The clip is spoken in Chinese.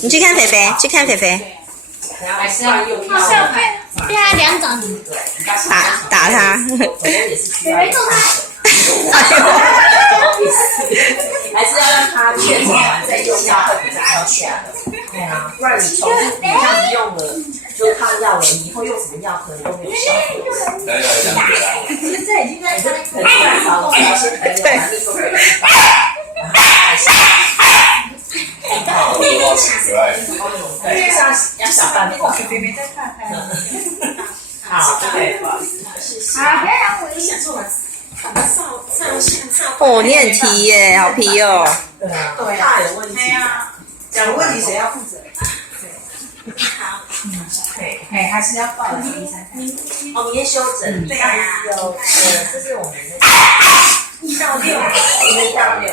你去看肥肥，去看肥肥，然后还是要用好像被他两掌，打他。肥肥揍他，还是要让它全场完再用药会比较安全。对啊，不然你重复你这样子用了就抗药了，你以后用什么药可能都没有效果。现在已经在很难找到一些朋友把你说给你发，然后带下。对，就是要想办法。肥肥在看，好，对，不好意思，好，不要让我想做完。哦，你很皮耶，好皮哦。对啊，怕有问题。有问题谁要负责？好，哎，还是要报给医生看。哦，明天休诊，对啊，这是我们的1到6，1到6。